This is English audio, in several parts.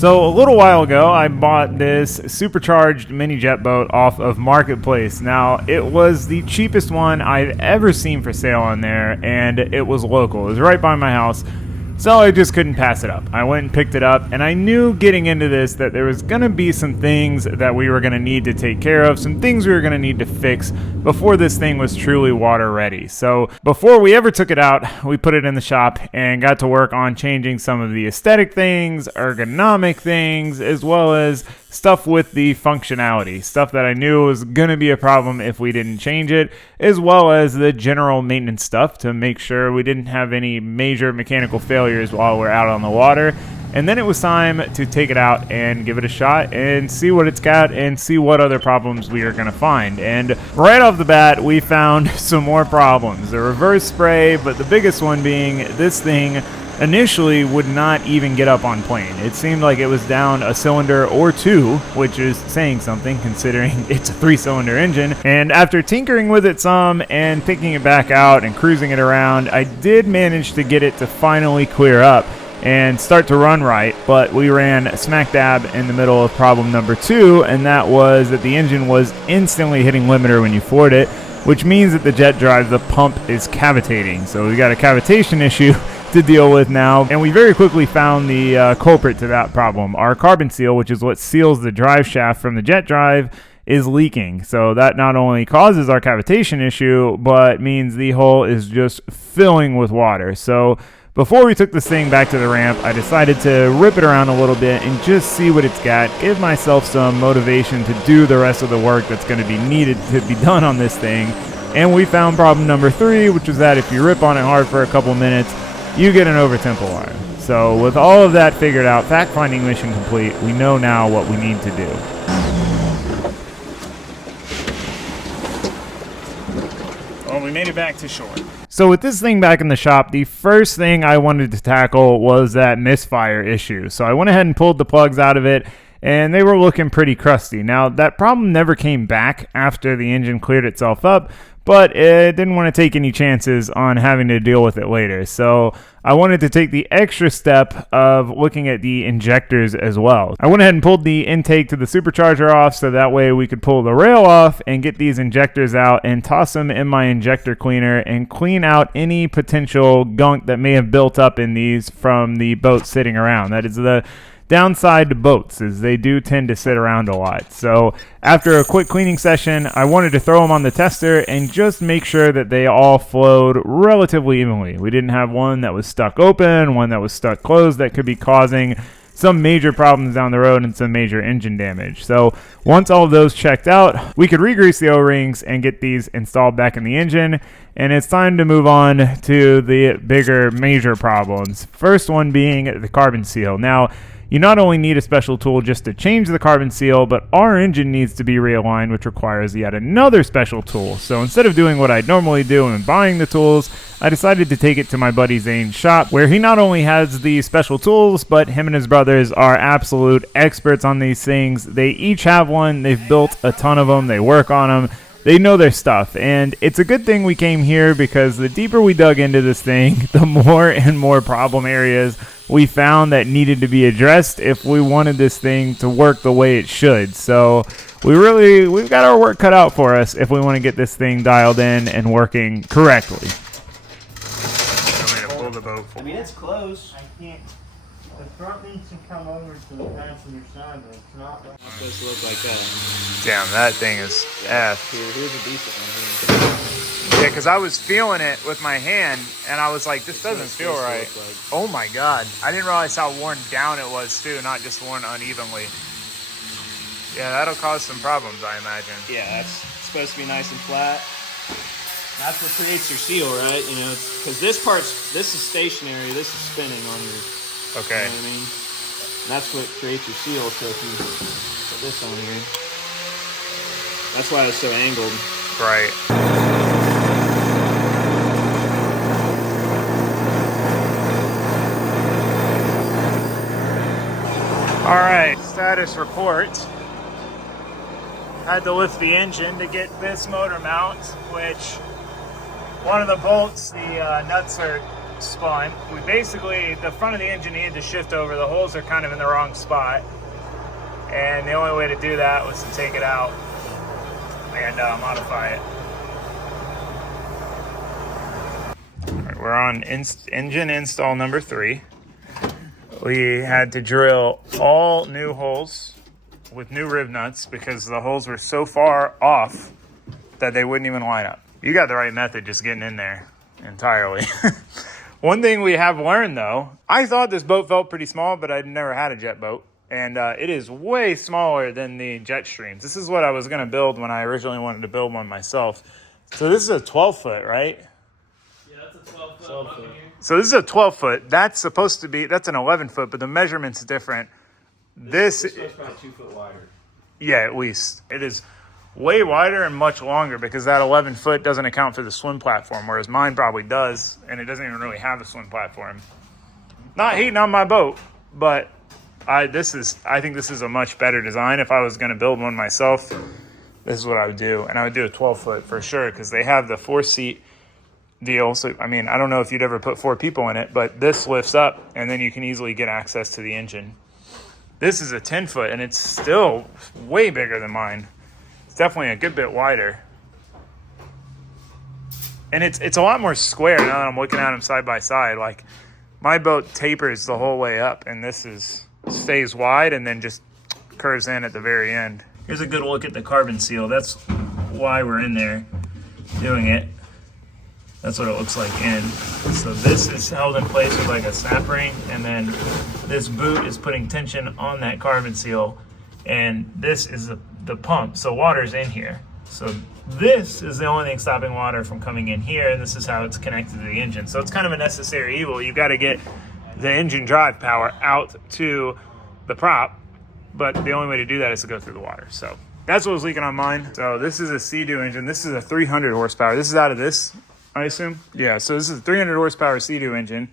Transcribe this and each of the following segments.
So a little while ago, I bought this supercharged mini jet boat off of Marketplace. Now, it was the cheapest one I've ever seen for sale on there, and it was local. It was right by my house, so I just couldn't pass it up. I went and picked it up, and I knew getting into this that there was going to be some things that we were going to need to take care of, some things we were going to need to fix before this thing was truly water ready. So before we ever took it out, we put it in the shop and got to work on changing some of the aesthetic things, ergonomic things, as well as stuff with the functionality, stuff that I knew was going to be a problem if we didn't change it, as well as the general maintenance stuff to make sure we didn't have any major mechanical failures while we're out on the water. And then it was time to take it out and give it a shot and see what it's got and see what other problems we are going to find. And right off the bat, we found some more problems. The reverse spray, but the biggest one being this thing initially would not even get up on plane. It seemed like it was down a cylinder or two, which is saying something considering it's a 3-cylinder engine. And after tinkering with it some and picking it back out and cruising it around, I did manage to get it to finally clear up and start to run right, but we ran smack dab in the middle of problem number 2, and that was that the engine was instantly hitting limiter when you floored it, which means that the jet drive, the pump, is cavitating. So we got a cavitation issue to deal with now, and we very quickly found the culprit to that problem. Our carbon seal, which is what seals the drive shaft from the jet drive, is leaking. So that not only causes our cavitation issue, but means the hull is just filling with water. So before we took this thing back to the ramp, I decided to rip it around a little bit and just see what it's got, give myself some motivation to do the rest of the work that's going to be needed to be done on this thing. And we found problem number 3, which is that if you rip on it hard for a couple minutes, you get an over-temp alarm. So with all of that figured out, fact-finding mission complete, we know now what we need to do. Well, we made it back to shore. So with this thing back in the shop, the first thing I wanted to tackle was that misfire issue. So I went ahead and pulled the plugs out of it, and they were looking pretty crusty. Now, that problem never came back after the engine cleared itself up, but it didn't want to take any chances on having to deal with it later. So I wanted to take the extra step of looking at the injectors as well. I went ahead and pulled the intake to the supercharger off so that way we could pull the rail off and get these injectors out and toss them in my injector cleaner and clean out any potential gunk that may have built up in these from the boat sitting around. That is the downside to boats, is they do tend to sit around a lot. So after a quick cleaning session, I wanted to throw them on the tester and just make sure that they all flowed relatively evenly. We didn't have one that was stuck open, one that was stuck closed that could be causing some major problems down the road and some major engine damage. So once all of those checked out, we could re-grease the O-rings and get these installed back in the engine. And it's time to move on to the bigger major problems. First one being the carbon seal. Now, you not only need a special tool just to change the carbon seal, but our engine needs to be realigned, which requires yet another special tool. So instead of doing what I'd normally do and buying the tools, I decided to take it to my buddy Zane's shop, where he not only has the special tools, but him and his brothers are absolute experts on these things. They each have one. They've built a ton of them. They work on them. They know their stuff, and it's a good thing we came here because the deeper we dug into this thing, the more and more problem areas we found that needed to be addressed if we wanted this thing to work the way it should. So we've got our work cut out for us if we want to get this thing dialed in and working correctly. I'm going to pull the boat forward. I mean, it's close. I can't. The front needs to come over to the passenger side, but it's not like It's supposed to look like that. Damn, that thing is F. Here's a decent one here. Yeah, because I was feeling it with my hand, and I was like, this doesn't feel right. Oh my god. I didn't realize how worn down it was, too, not just worn unevenly. Yeah, that'll cause some problems, I imagine. Yeah, that's supposed to be nice and flat. That's what creates your seal, right? You know, because this is stationary, this is spinning on your, Okay. you know what I mean? And that's what creates your seal, so if you put this on here, that's why it's so angled. Right. All right, status report. Had to lift the engine to get this motor mount, which one of the bolts, the nuts are spun. We basically, the front of the engine needed to shift over. The holes are kind of in the wrong spot. And the only way to do that was to take it out and modify it. All right, we're on engine install number 3. We had to drill all new holes with new rib nuts because the holes were so far off that they wouldn't even line up. You got the right method just getting in there entirely. One thing we have learned though, I thought this boat felt pretty small, but I'd never had a jet boat. And it is way smaller than the jet streams. This is what I was gonna build when I originally wanted to build one myself. So this is a 12 foot, right? Yeah, that's a 12 foot. So this is a 12 foot. That's supposed to be, that's an 11 foot, but the measurement's different. This is probably 2 foot wider. Yeah, at least. It is way wider and much longer because that 11 foot doesn't account for the swim platform, whereas mine probably does, and it doesn't even really have a swim platform. Not hating on my boat, but I think this is a much better design. If I was going to build one myself, this is what I would do. And I would do a 12 foot for sure because they have the 4-seat deal. So, I mean, I don't know if you'd ever put 4 people in it, but this lifts up and then you can easily get access to the engine. This is a 10 foot and it's still way bigger than mine. It's definitely a good bit wider. And it's a lot more square now that I'm looking at them side by side. Like my boat tapers the whole way up and this stays wide and then just curves in at the very end. Here's a good look at the carbon seal. That's why we're in there doing it. That's what it looks like in. So this is held in place with like a snap ring, and then this boot is putting tension on that carbon seal, and this is the pump. So water's in here. So this is the only thing stopping water from coming in here, and this is how it's connected to the engine. So it's kind of a necessary evil. You got to get the engine drive power out to the prop, but the only way to do that is to go through the water. So that's what was leaking on mine. So this is a Sea-Doo engine. This is a 300 horsepower. This is out of this, I assume. Yeah, so this is a 300 horsepower Sea-Doo engine.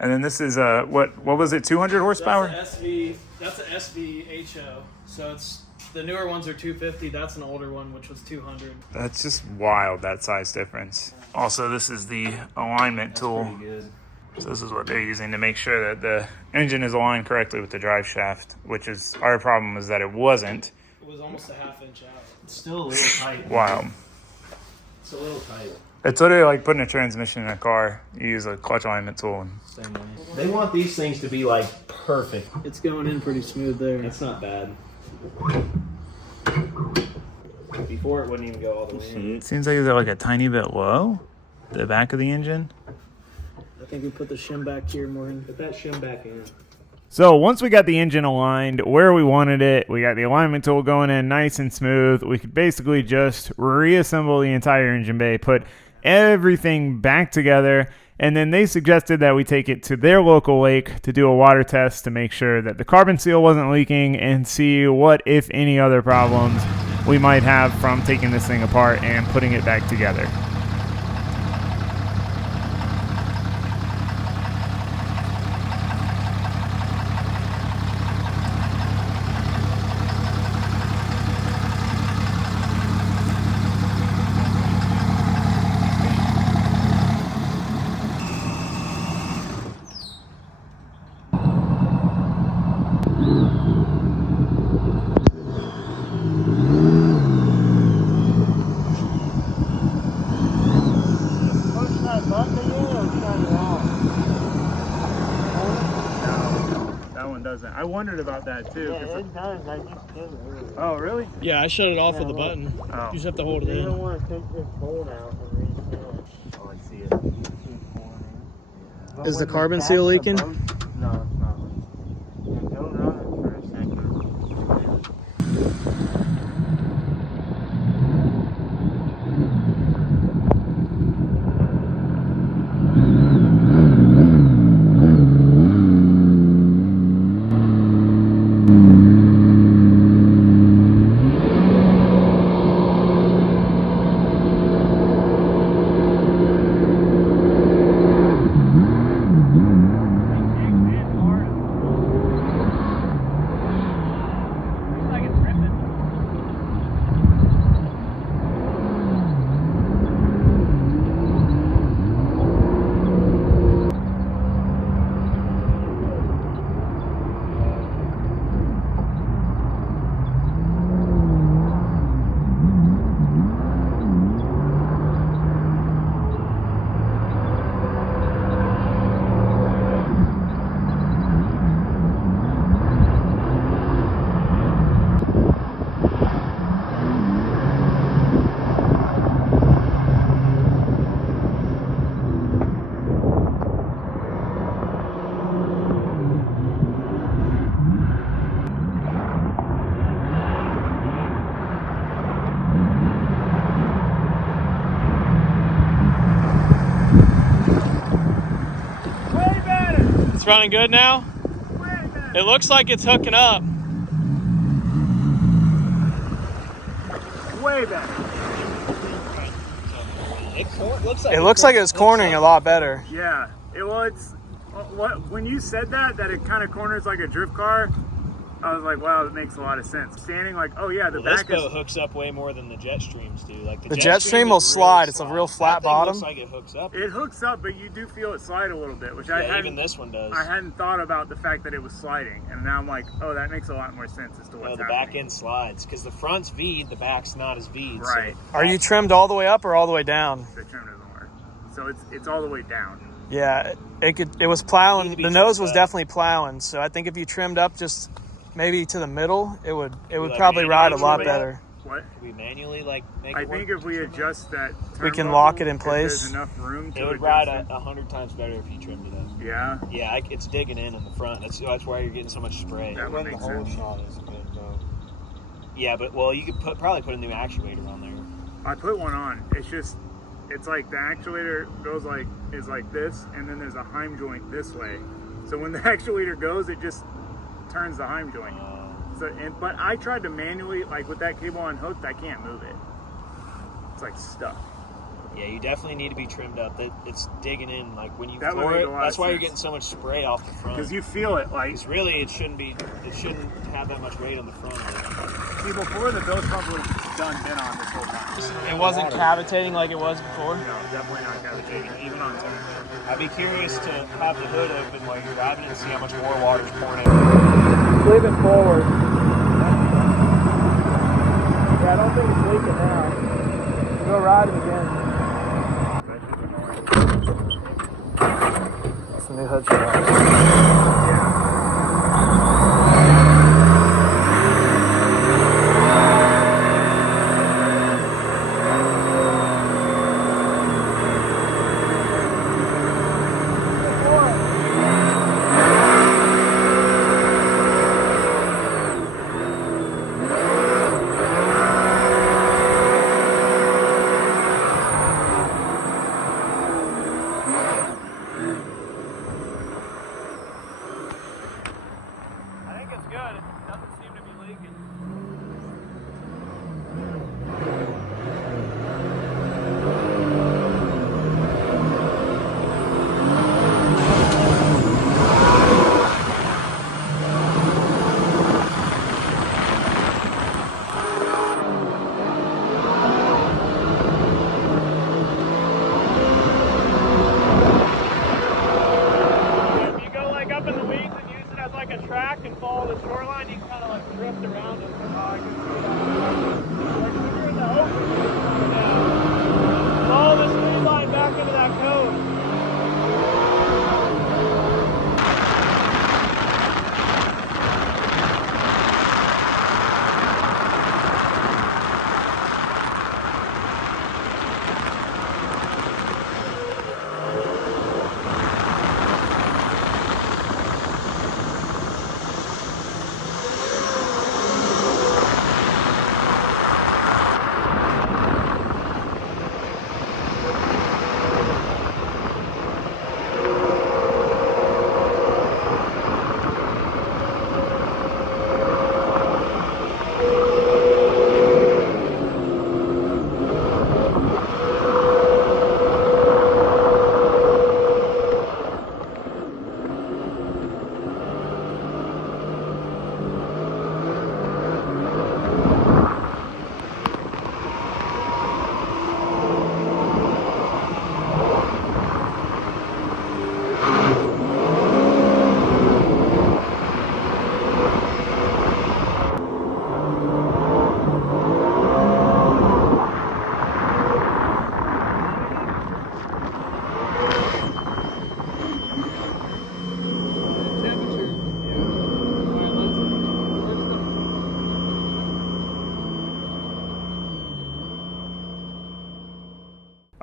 And then this is a, what was it, 200 horsepower? That's an SVHO. So it's, the newer ones are 250. That's an older one, which was 200. That's just wild, that size difference. Also, this is the alignment tool. Pretty good. So this is what they're using to make sure that the engine is aligned correctly with the drive shaft, which is our problem, is that it wasn't. It was almost a ½ inch out. It's still a little tight. Wow. It's a little tight. It's literally like putting a transmission in a car. You use a clutch alignment tool. Same way. They want these things to be like perfect. It's going in pretty smooth there. It's not bad. Before it wouldn't even go all the way in. It seems like they're like a tiny bit low, the back of the engine. I think we put the shim back here more in. Put that shim back in. So once we got the engine aligned where we wanted it, we got the alignment tool going in nice and smooth, we could basically just reassemble the entire engine bay, put everything back together, and then they suggested that we take it to their local lake to do a water test to make sure that the carbon seal wasn't leaking and see what, if any, other problems we might have from taking this thing apart and putting it back together. I wondered about that too. Yeah, it does. I just did it. Oh, really? Yeah, I shut it off with the button. Oh. You just have to hold it You don't in. want to take this bolt out and reset it. Oh, I see it. But Is the when you carbon back seal the leaking? boat- No, it's not leaking. Yeah, don't run it for a second. It's running good now? It looks like it's hooking up. Way better. It looks like it's cornering a lot better. Yeah. It's when you said that it kind of corners like a drift car, I was like, wow, that makes a lot of sense. Standing like, oh yeah, This boat hooks up way more than the jet streams do. Like the jet stream will slide. It's a real flat bottom. Looks like it hooks up. It hooks up, but you do feel it slide a little bit, which even this one does. I hadn't thought about the fact that it was sliding, and now I'm like, oh, that makes a lot more sense as to what's the happening. back end slides because the front's V'd, the back's not as V'd. Right. So Are you trimmed all the way up or all the way down? The trim doesn't work, so it's all the way down. Yeah, it was plowing. The nose was definitely plowing. So I think if you trimmed up just maybe to the middle, it would probably ride a lot better. What? Can we manually make it I think if we adjust that, we can lock it in place. There's enough room to it would ride 100 times better if you trimmed it up. Yeah. Yeah, it's digging in the front. That's why you're getting so much spray. That would make sense. shot is good though. Yeah, but you could probably put a new actuator on there. I put one on. It's like the actuator is like this, and then there's a heim joint this way. So when the actuator goes, it just turns the heim joint. But I tried to manually, like with that cable unhooked, I can't move it. It's like stuck. Yeah, you definitely need to be trimmed up. It's digging in, like when you That would floor make it. a lot That's of why you're sense. getting so much spray off the front. Because you feel it, like. Because really, it shouldn't have that much weight on the front. See, before the bilge pump was been on this whole time. It wasn't cavitating like it was before. No, definitely not cavitating, even on turn. I'd be curious to have the hood open while you're driving and see how much more water's pouring in. Leave it forward. Yeah, I don't think it's leaking now. Go ride it again. That's a new hood shot. I think it's good. It doesn't seem to be leaking. If you go like up in the weeds and use it as like a track and follow the shoreline, you can kind of like drift around it. I can see that. Like when you're in the open, you just kind of down. Follow this lead line back into that cove.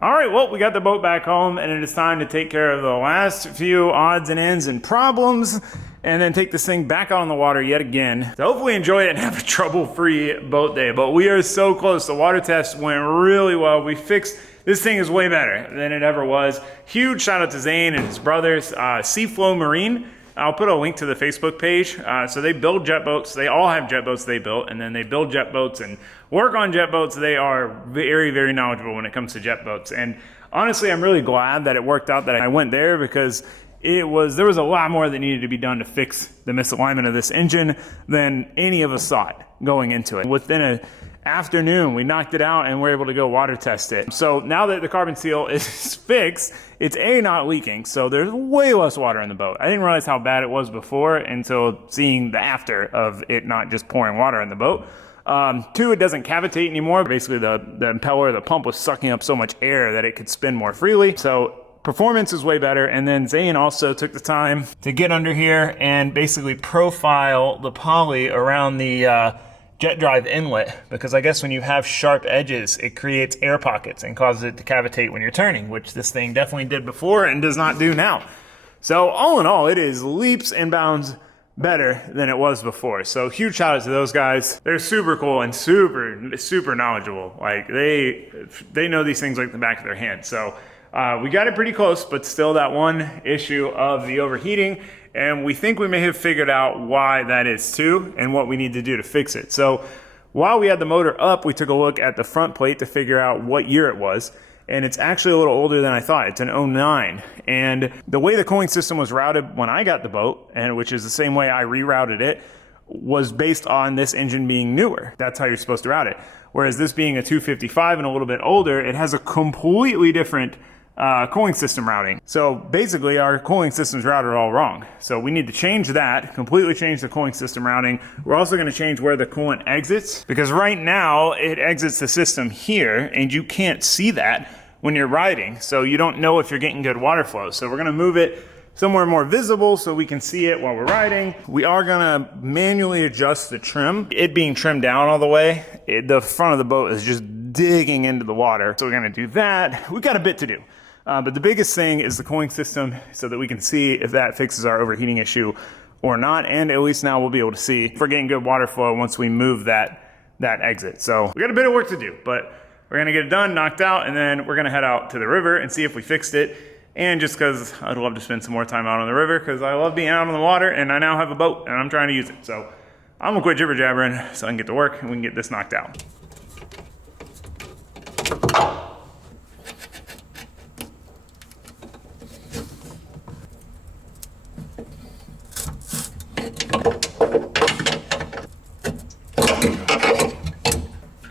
All right, well, we got the boat back home, and it is time to take care of the last few odds and ends and problems, and then take this thing back out on the water yet again. So hopefully enjoy it and have a trouble-free boat day, but we are so close. The water test went really well. We fixed this thing is way better than it ever was. Huge shout out to Zane and his brothers, Seaflow Marine. I'll put a link to the Facebook page. So they build jet boats. They all have jet boats they built, and then they build jet boats and work on jet boats. They are very, very knowledgeable when it comes to jet boats. And honestly, I'm really glad that it worked out that I went there, because there was a lot more that needed to be done to fix the misalignment of this engine than any of us thought going into it. Within an afternoon, we knocked it out and we're able to go water test it. So now that the carbon seal is fixed, it's not leaking, so there's way less water in the boat. I didn't realize how bad it was before until seeing the after of it not just pouring water in the boat. 2, it doesn't cavitate anymore. Basically, the impeller, the pump was sucking up so much air that it could spin more freely. So performance is way better. And then Zane also took the time to get under here and basically profile the poly around the jet drive inlet, because I guess when you have sharp edges, it creates air pockets and causes it to cavitate when you're turning, which this thing definitely did before and does not do now. So all in all, it is leaps and bounds better than it was before. So huge shout out to those guys. They're super cool and super knowledgeable. Like they know these things like the back of their hand. So we got it pretty close, but still that one issue of the overheating. And we think we may have figured out why that is too, and what we need to do to fix it. So while we had the motor up, we took a look at the front plate to figure out what year it was. And it's actually a little older than I thought. It's an 09. And the way the cooling system was routed when I got the boat, and which is the same way I rerouted it, was based on this engine being newer. That's how you're supposed to route it. Whereas this being a 255 and a little bit older, it has a completely different cooling system routing. So basically our cooling system's routed all wrong. So we need to change that, completely change the cooling system routing. We're also going to change where the coolant exits, because right now it exits the system here and you can't see that when you're riding. So you don't know if you're getting good water flow. So we're going to move it somewhere more visible so we can see it while we're riding. We are going to manually adjust the trim. It being trimmed down all the way, the front of the boat is just digging into the water. So we're going to do that. We've got a bit to do. But the biggest thing is the cooling system, so that we can see if that fixes our overheating issue or not. And at least now we'll be able to see if we're getting good water flow once we move that exit. So we got a bit of work to do, but we're going to get it done, knocked out, and then we're going to head out to the river and see if we fixed it. And just because I'd love to spend some more time out on the river, because I love being out on the water, and I now have a boat, and I'm trying to use it. So I'm going to quit jibber jabbering so I can get to work and we can get this knocked out.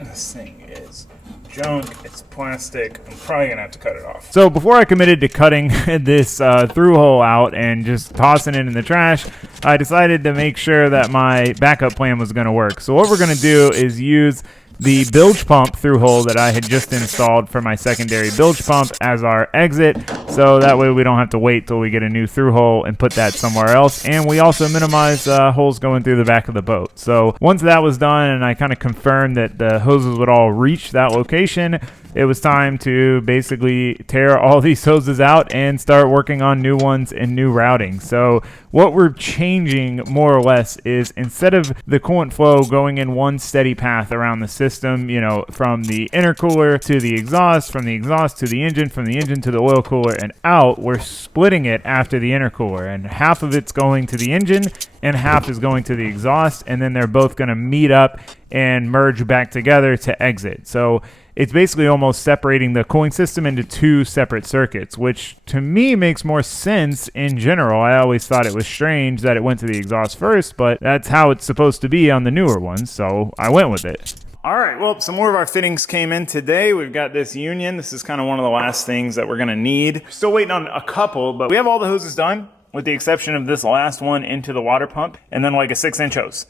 This thing is junk, it's plastic. I'm probably gonna have to cut it off. So before I committed to cutting this through hole out and just tossing it in the trash, I decided to make sure that my backup plan was gonna work. So what we're gonna do is use the bilge pump through hole that I had just installed for my secondary bilge pump as our exit, so that way we don't have to wait till we get a new through hole and put that somewhere else. And we also minimize holes going through the back of the boat. So once that was done and I kind of confirmed that the hoses would all reach that location, it was time to basically tear all these hoses out and start working on new ones and new routing. So what we're changing more or less is, instead of the coolant flow going in one steady path around the system, you know, from the intercooler to the exhaust, from the exhaust to the engine, from the engine to the oil cooler and out, we're splitting it after the intercooler, and half of it's going to the engine and half is going to the exhaust, and then they're both going to meet up and merge back together to exit. So it's basically almost separating the cooling system into two separate circuits, which to me makes more sense in general. I always thought it was strange that it went to the exhaust first, but that's how it's supposed to be on the newer ones, so I went with it. All right, well, some more of our fittings came in today. We've got this union. This is kind of one of the last things that we're going to need. Still waiting on a couple, but we have all the hoses done, with the exception of this last one into the water pump, and then like a 6-inch hose.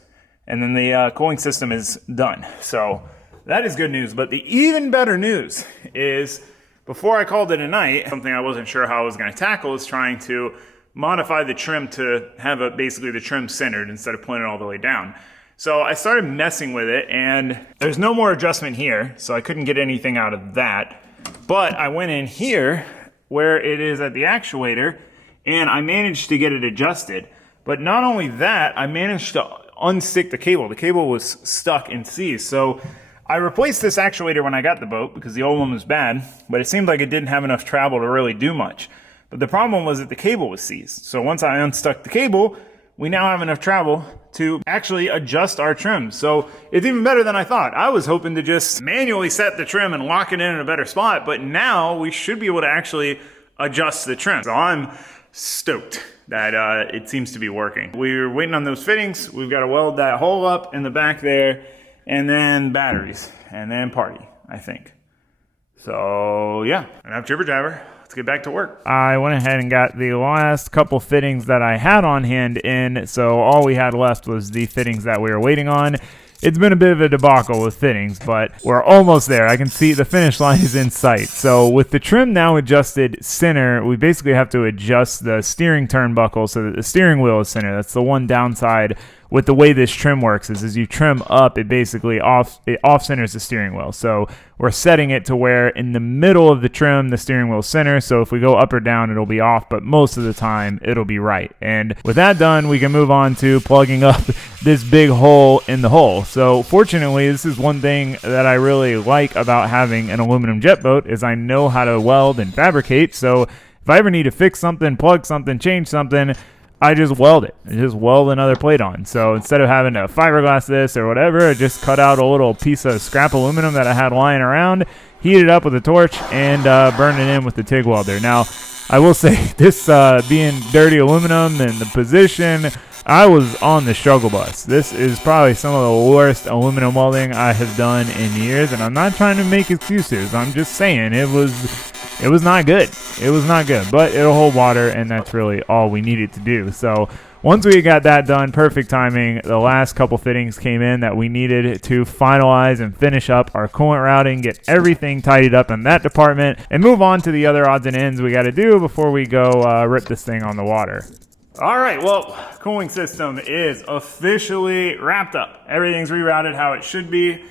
And then the cooling system is done. So that is good news. But the even better news is, before I called it a night, something I wasn't sure how I was going to tackle is trying to modify the trim to have basically the trim centered instead of pointed all the way down. So I started messing with it, and there's no more adjustment here, so I couldn't get anything out of that. But I went in here where it is at the actuator, and I managed to get it adjusted. But not only that, I managed to unstick the cable. The cable was stuck in seized. So I replaced this actuator when I got the boat because the old one was bad, but it seemed like it didn't have enough travel to really do much. But the problem was that the cable was seized. So once I unstuck the cable, we now have enough travel to actually adjust our trim. So it's even better than I thought. I was hoping to just manually set the trim and lock it in a better spot, but now we should be able to actually adjust the trim. So I'm stoked that it seems to be working. We're waiting on those fittings. We've got to weld that hole up in the back there, and then batteries, and then party, I think. So yeah, enough jibber jabber. Let's get back to work. I went ahead and got the last couple fittings that I had on hand in, so all we had left was the fittings that we were waiting on. It's been a bit of a debacle with fittings, but we're almost there. I can see the finish line is in sight. So with the trim now adjusted center, we basically have to adjust the steering turnbuckle so that the steering wheel is center. That's the one downside with the way this trim works is as you trim up, it basically off-centers the steering wheel. So we're setting it to where in the middle of the trim, the steering wheel is center. So if we go up or down, it'll be off, but most of the time, it'll be right. And with that done, we can move on to plugging up this big hole in the hull. So fortunately, this is one thing that I really like about having an aluminum jet boat is I know how to weld and fabricate. So if I ever need to fix something, plug something, change something, I just weld it. I just weld another plate on. So instead of having to fiberglass this or whatever, I just cut out a little piece of scrap aluminum that I had lying around, heat it up with a torch, and burn it in with the TIG welder. Now, I will say, this being dirty aluminum and the position, I was on the struggle bus. This is probably some of the worst aluminum welding I have done in years, and I'm not trying to make excuses. I'm just saying it was not good. It was not good, but it'll hold water, and that's really all we needed to do. So once we got that done, perfect timing, the last couple fittings came in that we needed to finalize and finish up our coolant routing, get everything tidied up in that department, and move on to the other odds and ends we got to do before we go rip this thing on the water. All right, well, cooling system is officially wrapped up. Everything's rerouted how it should be,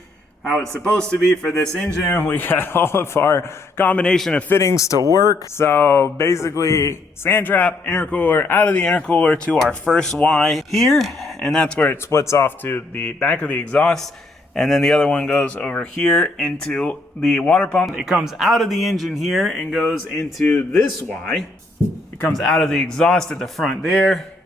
how it's supposed to be for this engine. We got all of our combination of fittings to work. So basically, sand trap, intercooler, out of the intercooler to our first Y here, and that's where it splits off to the back of the exhaust. And then the other one goes over here into the water pump. It comes out of the engine here and goes into this Y. It comes out of the exhaust at the front there,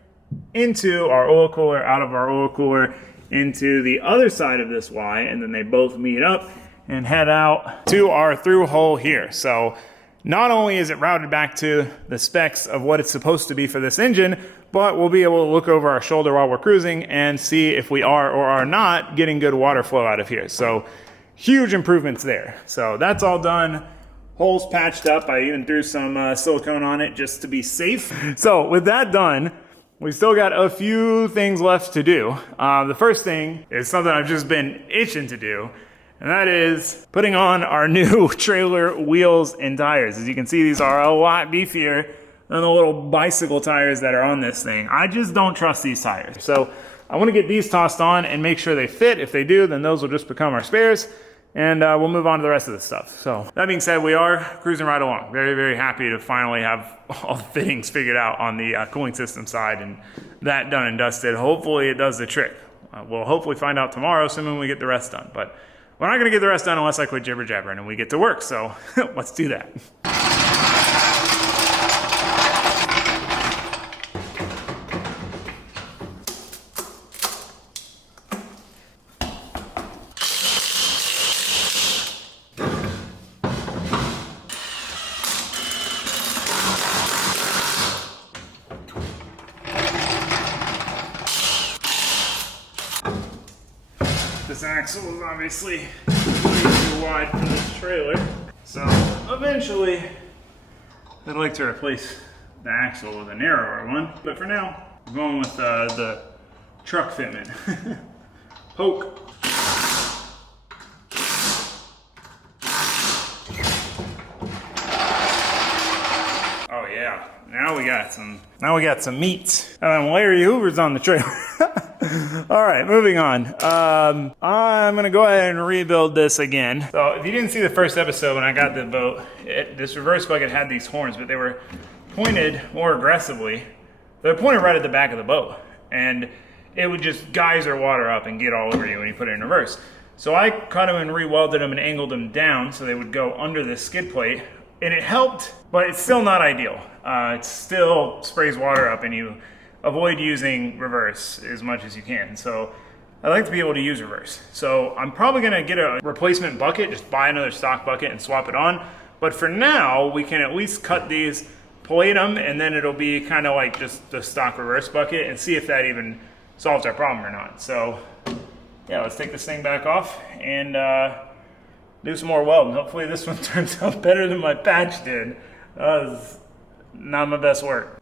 into our oil cooler, out of our oil cooler, into the other side of this Y, and then they both meet up and head out to our through hole here. So not only is it routed back to the specs of what it's supposed to be for this engine, but we'll be able to look over our shoulder while we're cruising and see if we are or are not getting good water flow out of here. So huge improvements there. So that's all done. Holes patched up. I even threw some silicone on it just to be safe. So with that done, we still got a few things left to do. The first thing is something I've just been itching to do, and that is putting on our new trailer wheels and tires. As you can see, these are a lot beefier than the little bicycle tires that are on this thing. I just don't trust these tires. So I want to get these tossed on and make sure they fit. If they do, then those will just become our spares, and we'll move on to the rest of the stuff. So that being said, we are cruising right along. Very, very happy to finally have all the fittings figured out on the cooling system side and that done and dusted. Hopefully it does the trick. We'll hopefully find out tomorrow, assuming we get the rest done. But we're not gonna get the rest done unless I quit jibber jabbering and we get to work. So let's do that. This axle is obviously way too wide for this trailer, so eventually I'd like to replace the axle with a narrower one, but for now I'm going with the truck fitment. Poke. Oh yeah, now we got some meat. Larry Hoover's on the trailer. All right, moving on. I'm gonna go ahead and rebuild this again. So if you didn't see the first episode when I got the boat, this reverse bucket had these horns, but they were pointed more aggressively. They're pointed right at the back of the boat, and it would just geyser water up and get all over you when you put it in reverse. So I cut them and re-welded them and angled them down so they would go under the skid plate. And it helped, but it's still not ideal. It still sprays water up, and you avoid using reverse as much as you can. So I like to be able to use reverse. So I'm probably gonna get a replacement bucket, just buy another stock bucket and swap it on. But for now, we can at least cut these, plate them, and then it'll be kind of like just the stock reverse bucket, and see if that even solves our problem or not. So yeah, let's take this thing back off and do some more welding. Hopefully this one turns out better than my patch did. That was not my best work.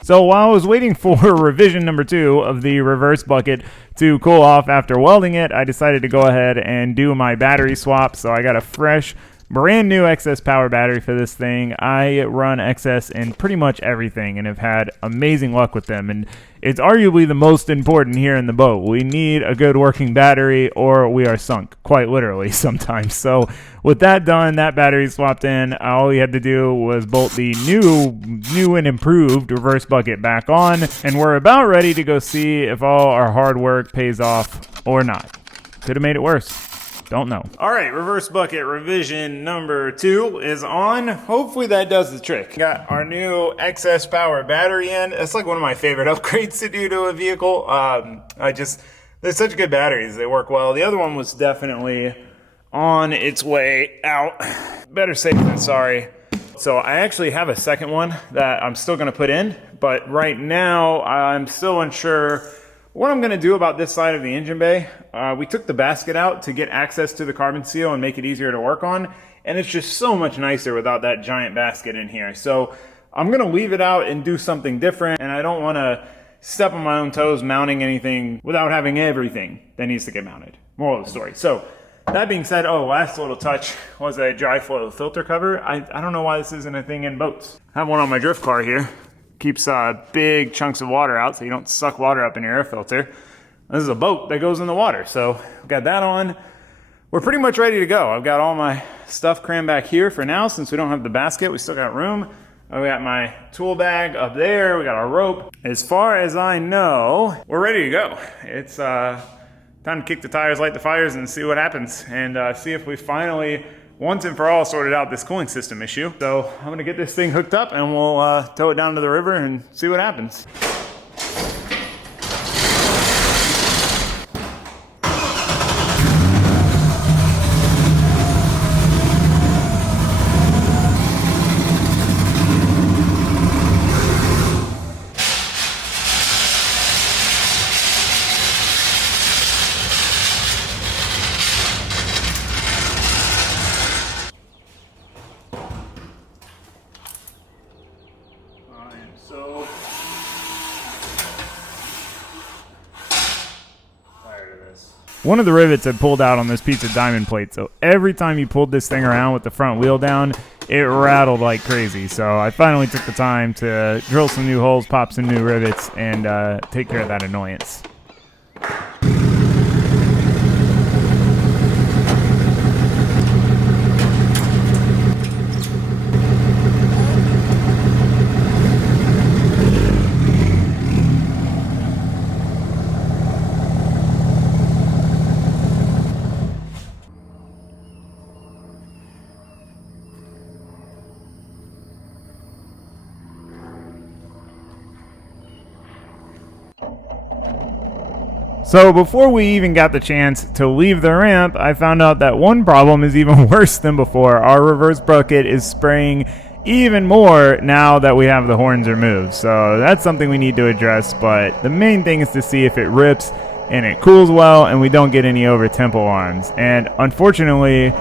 So while I was waiting for revision number 2 of the reverse bucket to cool off after welding it, I decided to go ahead and do my battery swap. So I got a fresh, brand new XS power battery for this thing. I run XS in pretty much everything and have had amazing luck with them. And it's arguably the most important here in the boat. We need a good working battery or we are sunk, quite literally sometimes. So with that done, that battery swapped in, all we had to do was bolt the new and improved reverse bucket back on, and we're about ready to go see if all our hard work pays off or not. Could have made it worse. Don't know. All right, reverse bucket revision number 2 is on. Hopefully that does the trick. Got our new XS power battery in. That's like one of my favorite upgrades to do to a vehicle. They're such good batteries. They work well. The other one was definitely on its way out. Better safe than sorry. So I actually have a second one that I'm still gonna put in, but right now I'm still unsure what I'm going to do about this side of the engine bay. We took the basket out to get access to the carbon seal and make it easier to work on, and it's just so much nicer without that giant basket in here. So I'm going to leave it out and do something different, and I don't want to step on my own toes mounting anything without having everything that needs to get mounted. Moral of the story. So that being said, last little touch was a dry flow filter cover. I don't know why this isn't a thing in boats. I have one on my drift car here. Keeps big chunks of water out so you don't suck water up in your air filter. This is a boat that goes in the water, so we've got that on. We're pretty much ready to go. I've got all my stuff crammed back here for now since we don't have the basket. We still got room. We got my tool bag up there. We got our rope. As far as I know, we're ready to go. It's time to kick the tires, light the fires, and see what happens, and see if we finally once and for all sorted out this cooling system issue. So I'm gonna get this thing hooked up and we'll tow it down to the river and see what happens. One of the rivets had pulled out on this piece of diamond plate, so every time you pulled this thing around with the front wheel down, it rattled like crazy. So I finally took the time to drill some new holes, pop some new rivets, and take care of that annoyance. So before we even got the chance to leave the ramp, I found out that one problem is even worse than before. Our reverse bucket is spraying even more now that we have the horns removed. So that's something we need to address, but the main thing is to see if it rips and it cools well and we don't get any over temp alarms. And unfortunately,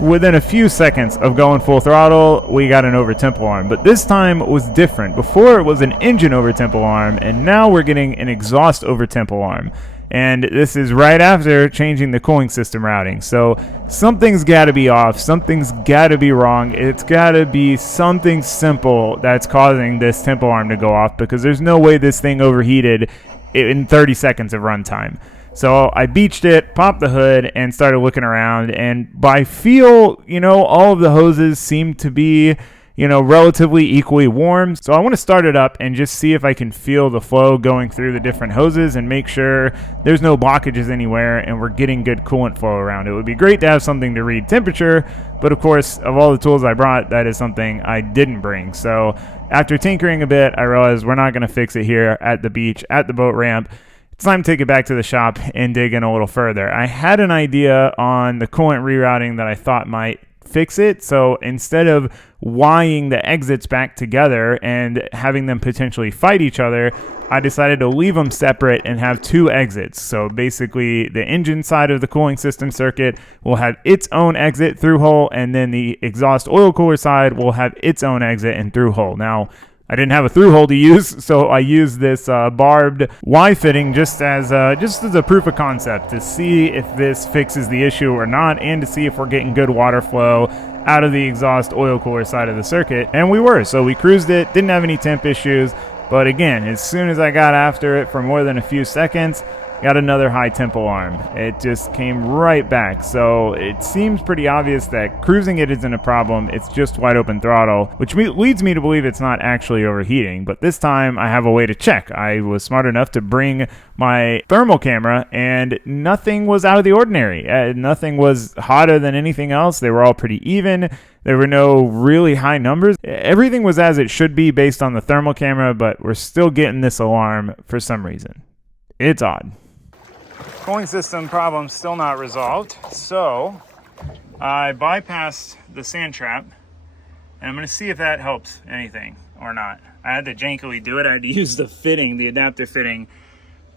within a few seconds of going full throttle, we got an over temp alarm. But this time was different. Before it was an engine over temp alarm, and now we're getting an exhaust over temp alarm. And this is right after changing the cooling system routing. So something's got to be off. Something's got to be wrong. It's got to be something simple that's causing this temp alarm to go off, because there's no way this thing overheated in 30 seconds of runtime. So I beached it, popped the hood, and started looking around. And by feel, all of the hoses seem to be, relatively equally warm. So I want to start it up and just see if I can feel the flow going through the different hoses and make sure there's no blockages anywhere and we're getting good coolant flow around. It would be great to have something to read temperature, but of course, of all the tools I brought, that is something I didn't bring. So after tinkering a bit, I realized we're not going to fix it here at the beach, at the boat ramp. It's time to take it back to the shop and dig in a little further. I had an idea on the coolant rerouting that I thought might fix it. So instead of wiring the exits back together and having them potentially fight each other, I decided to leave them separate and have two exits. So basically the engine side of the cooling system circuit will have its own exit through hole, and then the exhaust oil cooler side will have its own exit and through hole. Now, I didn't have a through hole to use, so I used this barbed Y fitting just as a proof of concept to see if this fixes the issue or not, and to see if we're getting good water flow out of the exhaust oil cooler side of the circuit. And we were, so we cruised it, didn't have any temp issues, but again, as soon as I got after it for more than a few seconds, got another high temp alarm. It just came right back. So it seems pretty obvious that cruising it isn't a problem. It's just wide open throttle, which leads me to believe it's not actually overheating. But this time I have a way to check. I was smart enough to bring my thermal camera, and nothing was out of the ordinary. Nothing was hotter than anything else. They were all pretty even. There were no really high numbers. Everything was as it should be based on the thermal camera, but we're still getting this alarm for some reason. It's odd. Cooling system problem still not resolved, so I bypassed the sand trap, and I'm going to see if that helps anything or not. I had to jankily do it. I had to use the fitting, the adapter fitting,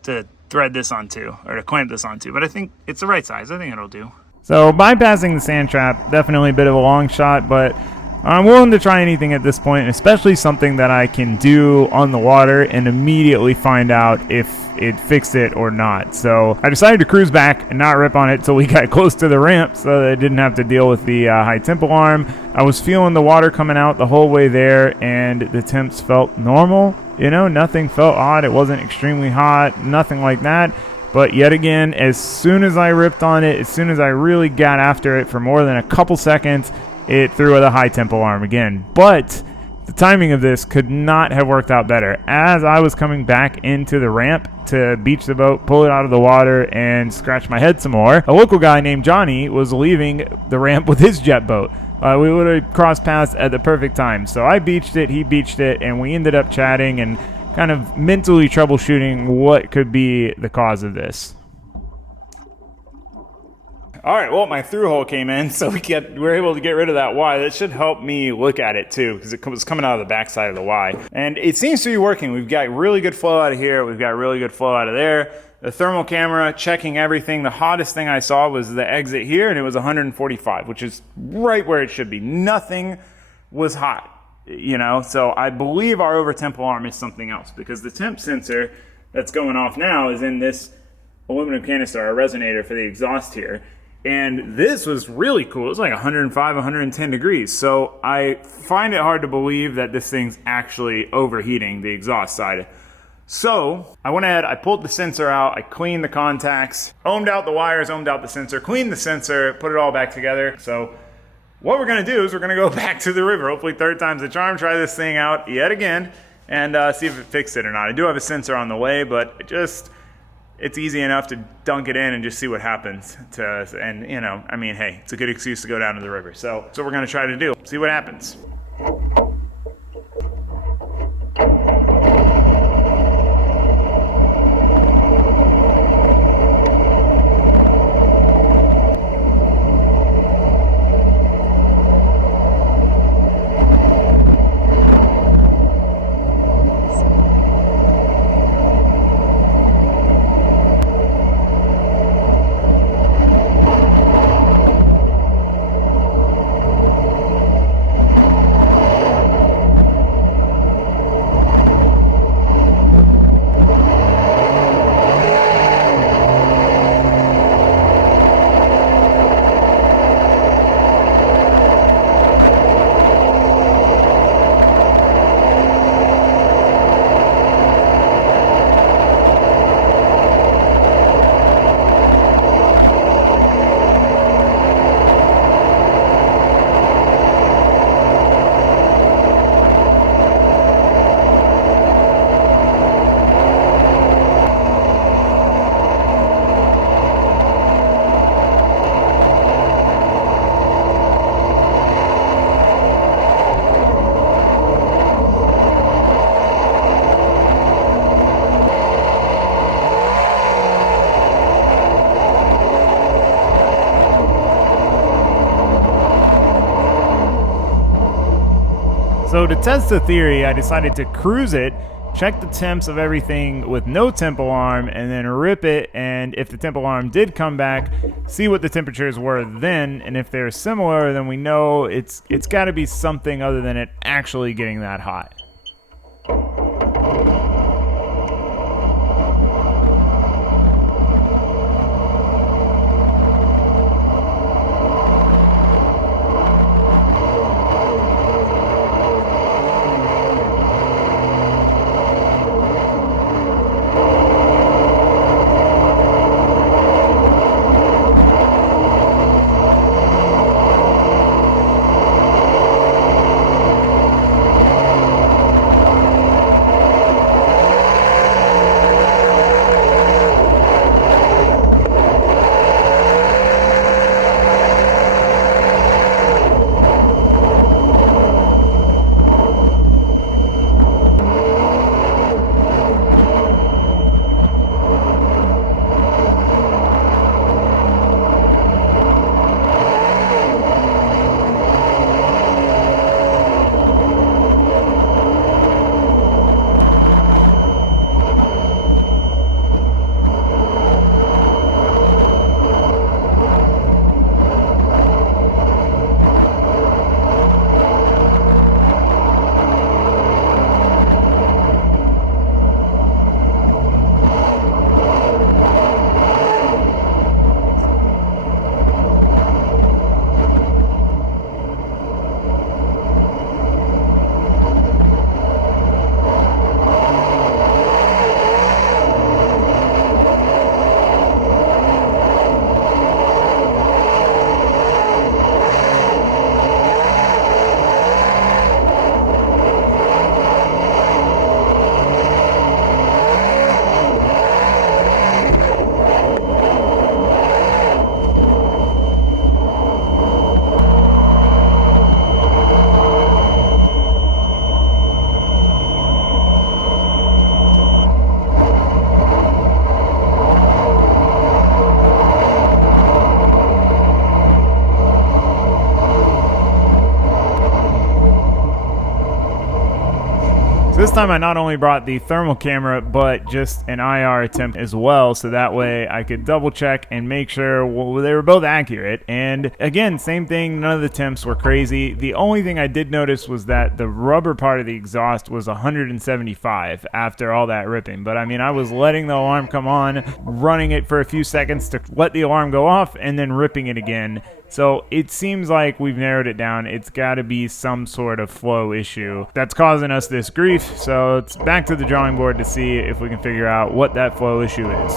to thread this onto, or to clamp this onto, but I think it's the right size. I think it'll do. So bypassing the sand trap, definitely a bit of a long shot, but I'm willing to try anything at this point, especially something that I can do on the water and immediately find out if it fixed it or not. So I decided to cruise back and not rip on it till we got close to the ramp so that I didn't have to deal with the high temp alarm. I was feeling the water coming out the whole way there, and the temps felt normal. Nothing felt odd. It wasn't extremely hot, nothing like that. But yet again, as soon as I ripped on it, as soon as I really got after it for more than a couple seconds, it threw a high temp alarm again. But the timing of this could not have worked out better. As I was coming back into the ramp to beach the boat, pull it out of the water, and scratch my head some more, a local guy named Johnny was leaving the ramp with his jet boat. We would have crossed paths at the perfect time. So I beached it, he beached it, and we ended up chatting and kind of mentally troubleshooting what could be the cause of this. All right, well, my through hole came in, so we were able to get rid of that Y. That should help me look at it too, because it was coming out of the backside of the Y. And it seems to be working. We've got really good flow out of here. We've got really good flow out of there. The thermal camera checking everything. The hottest thing I saw was the exit here, and it was 145, which is right where it should be. Nothing was hot, So I believe our over temp alarm is something else, because the temp sensor that's going off now is in this aluminum canister, our resonator for the exhaust here. And this was really cool. It was like 105, 110 degrees. So I find it hard to believe that this thing's actually overheating the exhaust side. So I went ahead, I pulled the sensor out, I cleaned the contacts, ohmed out the wires, ohmed out the sensor, cleaned the sensor, put it all back together. So what we're going to do is we're going to go back to the river, hopefully third time's the charm, try this thing out yet again, and see if it fixed it or not. I do have a sensor on the way, but it's easy enough to dunk it in and just see what happens to us. And, hey, it's a good excuse to go down to the river. So that's what we're going to try to do. See what happens. So to test the theory, I decided to cruise it, check the temps of everything with no temp alarm, and then rip it, and if the temp alarm did come back, see what the temperatures were then, and if they're similar, then we know it's got to be something other than it actually getting that hot. So this time I not only brought the thermal camera, but just an IR attempt as well, so that way I could double check and make sure they were both accurate. And again, same thing, none of the temps were crazy. The only thing I did notice was that the rubber part of the exhaust was 175 after all that ripping. But I mean, I was letting the alarm come on, running it for a few seconds to let the alarm go off, and then ripping it again. So it seems like we've narrowed it down. It's got to be some sort of flow issue that's causing us this grief. So it's back to the drawing board to see if we can figure out what that flow issue is.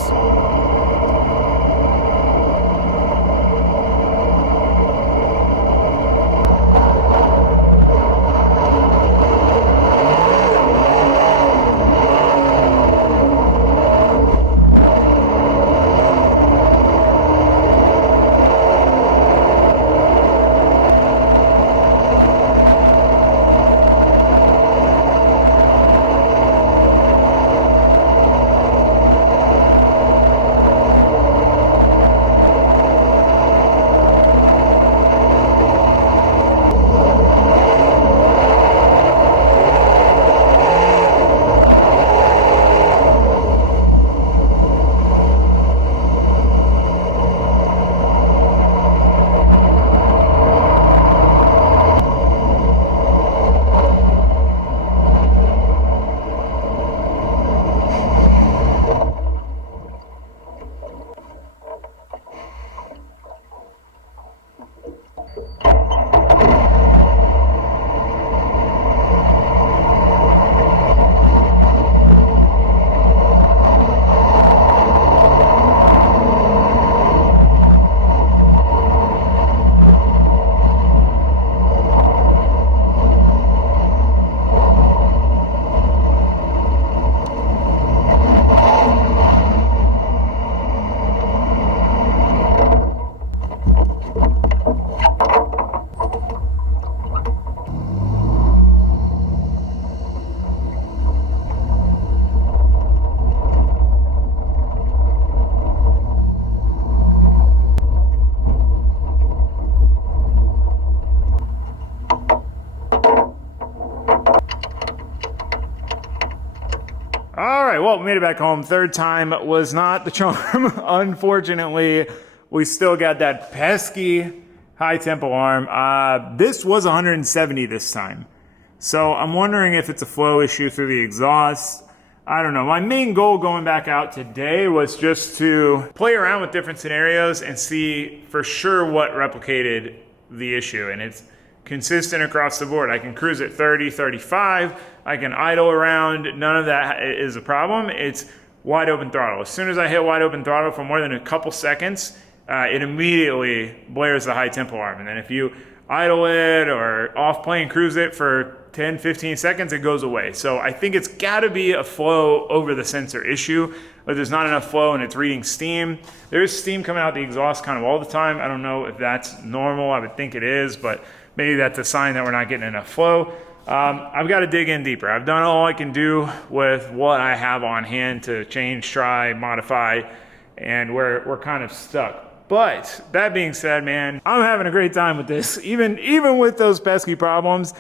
All right, well, we made it back home. Third time was not the charm. Unfortunately, we still got that pesky high temp alarm. This was 170 this time. So I'm wondering if it's a flow issue through the exhaust. I don't know. My main goal going back out today was just to play around with different scenarios and see for sure what replicated the issue. And it's consistent across the board. I can cruise at 30, 35. I can idle around. None of that is a problem. It's wide open throttle. As soon as I hit wide open throttle for more than a couple seconds, it immediately blares the high temp alarm. And then if you idle it or off plane cruise it for 10, 15 seconds, it goes away. So I think it's got to be a flow over the sensor issue, but there's not enough flow and it's reading steam. There's steam coming out the exhaust kind of all the time. I don't know if that's normal. I would think it is, but maybe that's a sign that we're not getting enough flow. I've got to dig in deeper. I've done all I can do with what I have on hand to change, try, modify, and we're kind of stuck. But that being said, man, I'm having a great time with this. Even with those pesky problems,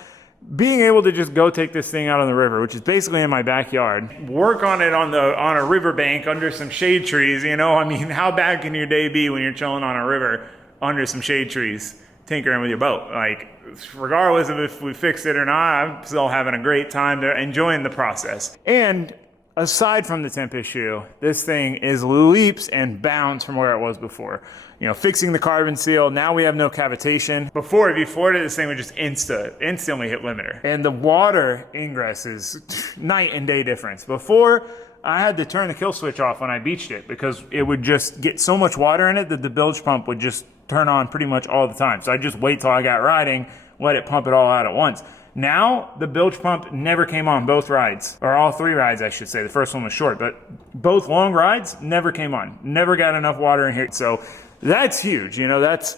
being able to just go take this thing out on the river, which is basically in my backyard, work on it on a riverbank under some shade trees, you know, I mean, how bad can your day be when you're chilling on a river under some shade trees, tinkering with your boat? Like, regardless of if we fix it or not, I'm still having a great time. They're enjoying the process. And aside from the temp issue, this thing is leaps and bounds from where it was before. You know, fixing the carbon seal, now we have no cavitation. Before, if you floored it, this thing would just instantly hit limiter. And the water ingress is night and day difference. Before, I had to turn the kill switch off when I beached it because it would just get so much water in it that the bilge pump would just turn on pretty much all the time. So I just wait till I got riding, let it pump it all out at once. Now, the bilge pump never came on both rides, or all three rides, I should say. The first one was short, but both long rides never came on. Never got enough water in here. So that's huge. You know, that's,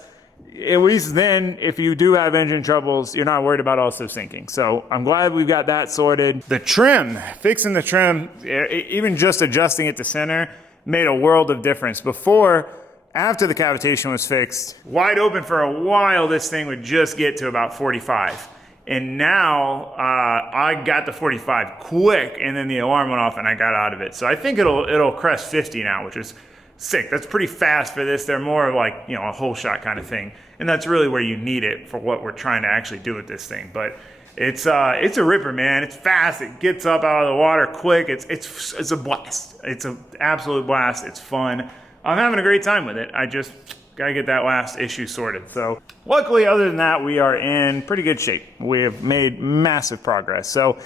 at least then, if you do have engine troubles, you're not worried about also sinking. So I'm glad we've got that sorted. The trim, fixing the trim, even just adjusting it to center, made a world of difference. Before, after the cavitation was fixed, wide open for a while, this thing would just get to about 45. And now I got the 45 quick, and then the alarm went off, and I got out of it. So I think it'll crest 50 now, which is sick. That's pretty fast for this. They're more like, you know, a whole shot kind of thing, and that's really where you need it for what we're trying to actually do with this thing. But it's a ripper, man. It's fast. It gets up out of the water quick. It's a blast. It's an absolute blast. It's fun. I'm having a great time with it. I just gotta get that last issue sorted. So luckily, other than that, we are in pretty good shape. We have made massive progress. So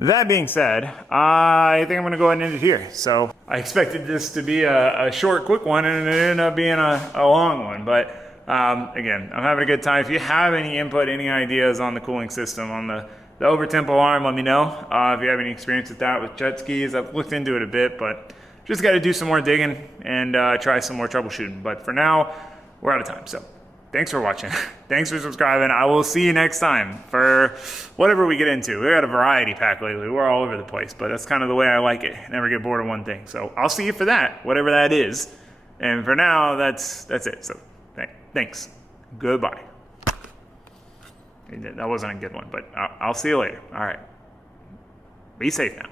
that being said, I think I'm gonna go ahead and end it here. So I expected this to be a short, quick one, and it ended up being a long one. But again, I'm having a good time. If you have any input, any ideas on the cooling system, on the over temp alarm, let me know. If you have any experience with that with jet skis, I've looked into it a bit, but just got to do some more digging and try some more troubleshooting. But for now, we're out of time. So thanks for watching. Thanks for subscribing. I will see you next time for whatever we get into. We got a variety pack lately. We're all over the place, but that's kind of the way I like it. Never get bored of one thing. So I'll see you for that, whatever that is. And for now, that's it. So thanks. Goodbye. That wasn't a good one, but I'll see you later. All right. Be safe now.